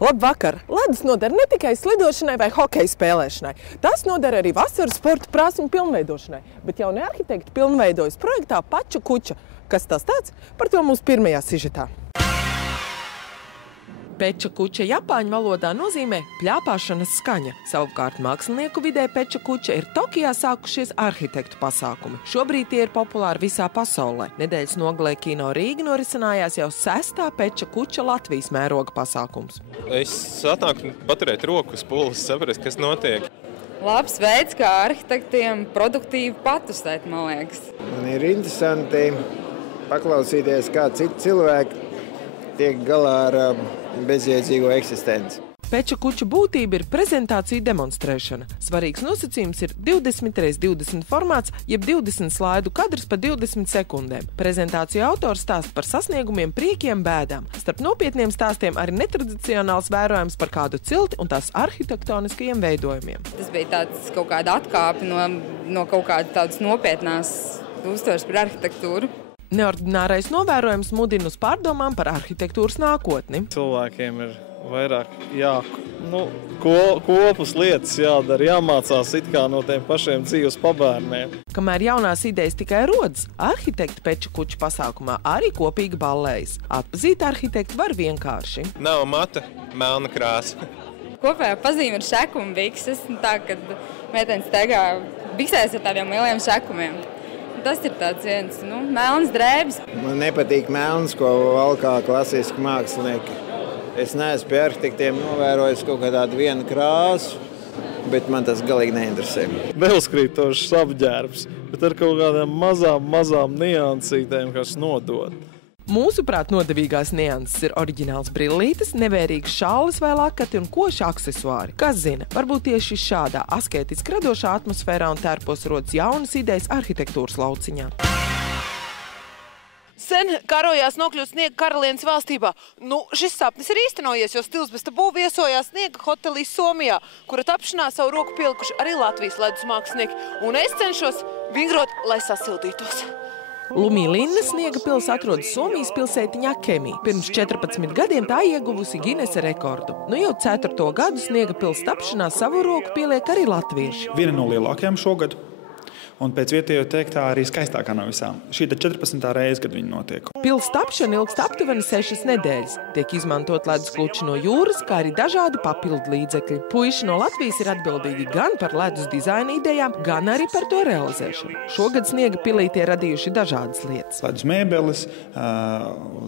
Labvakar! Ledus noder ne tikai slidošanai vai hokeja spēlēšanai. Tas noder arī vasaras sporta prasmu pilnveidošanai. Bet jaunie arhitekti pilnveidojas projektā Pača Kuča. Kas tas tāds? Par to mūsu pirmajā sižetā. Peča kuča japāņu valodā nozīmē pļāpāšanas skaņa. Savukārt mākslinieku vidē Peča kuča ir Tokijā sākušies arhitektu pasākumi. Šobrīd tie ir populāri visā pasaulē. Nedēļas nogalē Kino Rīga norisinājās jau 6. Peča kuča Latvijas mēroga pasākums. Es atnāku paturēt roku uz pulsa, saprast, kas notiek. Labs veids, kā arhitektiem produktīvi patusēt, man liekas. Man ir interesanti paklausīties, kā citi cilvēki tiek galā ar bezjēdzīgo eksistenci. Peča kuča būtība ir prezentāciju demonstrēšana. Svarīgs nosacījums ir 20x20 formāts, jeb 20 slaidu kadrs pa 20 sekundēm. Prezentāciju autors stāsta par sasniegumiem, priekiem, bēdām. Starp nopietniem stāstiem arī netradicionāls vērojums par kādu cilti un tās arhitektoniskajiem veidojumiem. Tas bija tāds kaut kāda atkāpe no kaut kāda tādas nopietnās uztveres par arhitektūru. Neordinārais novērojums mudina uz pārdomām par arhitektūras nākotni. Cilvēkiem ir vairāk kopas lietas jādara, jāmācās it kā no tiem pašiem dzīves pabērniem. Kamēr jaunās idejas tikai rodas, arhitekti Peča kuča pasākumā arī kopīgi ballējas. Atpazīt arhitektu var vienkārši. Nav mata, melna krāsa. Kopējā pazīme ir šekuma bikses, tā, kad meitenes staigā biksēs ar tādiem lieliem šekumiem. Tas ir tāds viens, melns drēbes. Man nepatīk melns, ko valkā klasiski mākslinieki. Es neesmu pie arhitektiem novērojis kaut kā tādu vienu krāsu, bet man tas galīgi neinteresē. Neuzkrītošs apģērbs, bet ar kaut kādām mazām niansītēm, kas nodod. Mūsuprāt, nodevīgās nianses ir oriģināls brillītes, nevērīgs šālis vai lakati un koši aksesuāri. Kas zina, varbūt tieši šādā asketiski radošā atmosfērā un tērpos rodas jaunas idejas arhitektūras lauciņā. Sen karojās nokļūt sniega karalienes valstībā. Šis sapnis ir īstenojies, jo stils bez tabū viesojās sniega hotelī Somijā, kura tapšanā savu roku pielikuši arī Latvijas ledus mākslinieki. Un es cenšos vingrot, lai sasildītos. Lumīlinna sniega pils atrodas Somijas pilsētiņā Kemī. Pirms 14 gadiem tā ieguvusi Ginesa rekordu. Jau 4. gadu sniega pils tapšanā savu roku pieliek arī latvieši. Viena no lielākajām šogad. Un pēc vietējo teiktā arī skaistākā no visām. Šī ir 14. reize, kad viņi notiek. Pils tapšana ilgst aptuveni 6 nedēļas. Tiek izmantot ledus kluči no jūras, kā arī dažādi papildu līdzekļi. Puiši no Latvijas ir atbildīgi gan par ledus dizaina idejām, gan arī par to realizēšanu. Šogad sniega pilī tie radījuši dažādas lietas. Ledus mēbeles,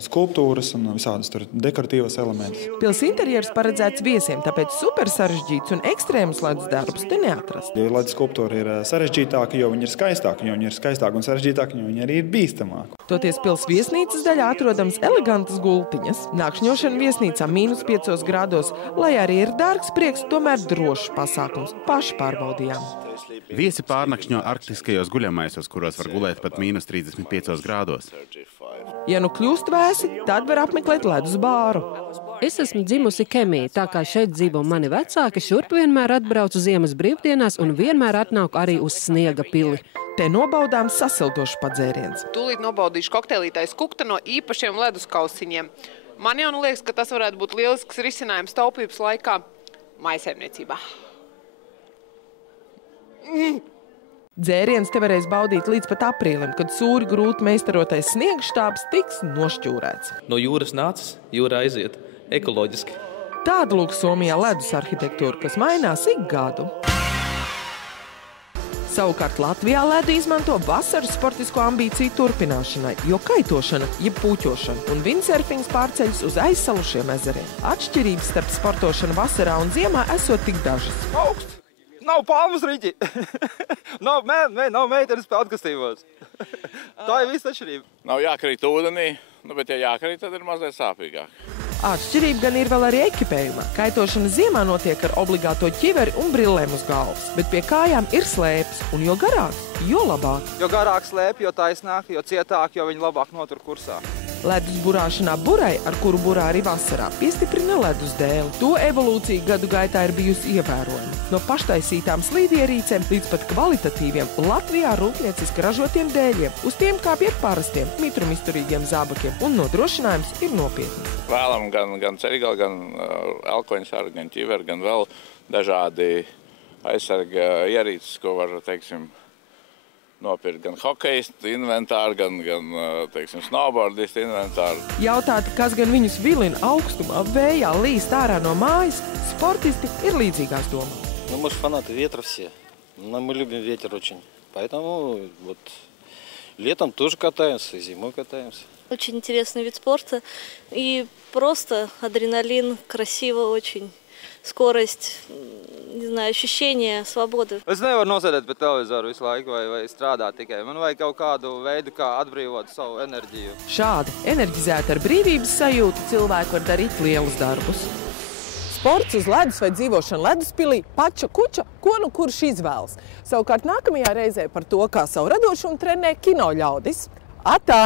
skulptūras un visādas dekoratīvas elementus. Pils interjers paredzēts viesiem, tāpēc super sarežģīts un ekstrēmus ledus darbus te neatrast. Ja ledus skulptūra ir sarežģītāka, jo viņi ir skaistāki, jo viņi ir skaistāki un sarežģītāki, jo viņi arī ir bīstamāki. Toties pils viesnīcas daļā atrodams elegantas gultiņas. Nakšņošana viesnīcā -5 grādos, lai arī ir dārgs prieks, tomēr drošs pasākums. Paši pārbaudījām. Viesi pārnakšņo arktiskajos guļamaisos, kuros var gulēt pat -35 grādos. Ja kļūst vēsi, tad var apmeklēt ledus bāru. Es esmu dzimusi Kemī, tā kā šeit dzīvo mani vecāki, šurp vienmēr atbraucu ziemas brīvdienās un vienmēr atnāku arī uz sniega pili. Te nobaudām sasildošs padzēriens. Tūlīt nobaudīšu kokteilītais kukta no īpašiem ledus kausiņiem. Man jau liekas, ka tas varētu būt lielisks risinājums taupības laikā mājsaimniecībā. Dzēriens te varēs baudīt līdz pat aprīlim, kad sūri grūti meistarotais sniegštābs tiks nošķūrēts. No jūras nācis, jūra aiziet. Ekoloģiski. Tāda lūk Somijā ledus arhitektūra, kas mainās ik gadu. Savukārt Latvijā ledu izmanto vasaras sportisko ambīciju turpināšanai, jo kaitošana, jeb pūķošana un windsurfings pārceļas uz aizsalušiem ezeriem. Atšķirības starp sportošanu vasarā un ziemā esot tik dažas. Augsts! Nav palmas riķi! nav meitenes pie atkastībos. Tā ir visa atšķirība. Nav jākrīt ūdenī, bet ja jākrīt, tad ir mazliet sāpīgāk. Atšķirība gan ir vēl arī ekipējumā. Kaitošana ziemā notiek ar obligāto ķiveri un brillēm uz galvas, bet pie kājām ir slēpes, un jo garāk, jo labāk. Jo garāk slēpi, jo taisnāk, jo cietāk, jo viņi labāk notur kursā. Ledus burāšanā burai, ar kuru burā arī vasarā, piestiprina ledus dēli. To evolūcija gadu gaitā ir bijusi ievērojama. No paštaisītām slīdierīcēm līdz pat kvalitatīviem Latvijā rūpnieciski ražotiem dēļiem. Uz tiem kāpj ar parastiem, mitrumisturīgiem zābakiem, un nodrošinājums ir nopietns. Vēlam gan ceļgali, gan elkoņsargi, gan ķiveri, gan vēl dažādi aizsarga ierīces, ko var, teiksim, nopirkt gan hokeistu inventāru, gan teiksim, snowboardistu inventāru. Jautāti, kas gan viņus vilina augstumā, vējā, līst ārā no mājas, sportisti ir līdzīgās domās. Мы же фанаты ветра все. Мы любим ветер очень. Поэтому вот летом тоже катаемся, и зимой катаемся. Очень интересный вид спорта. И просто адреналин, красиво очень. Skorost, ощущение свободы. Es nevaru nosēdēt pie televizoru visu laiku vai strādāt tikai. Man vajag kaut kādu veidu, kā atbrīvot savu enerģiju. Šādi enerģizēti ar brīvības sajūtu cilvēki var darīt lielus darbus. Sports uz ledus vai dzīvošana leduspilī – pača kuča, ko nu kurš izvēlas. Savukārt nākamajā reizē par to, kā savu radošumu trenē kino ļaudis. Atā!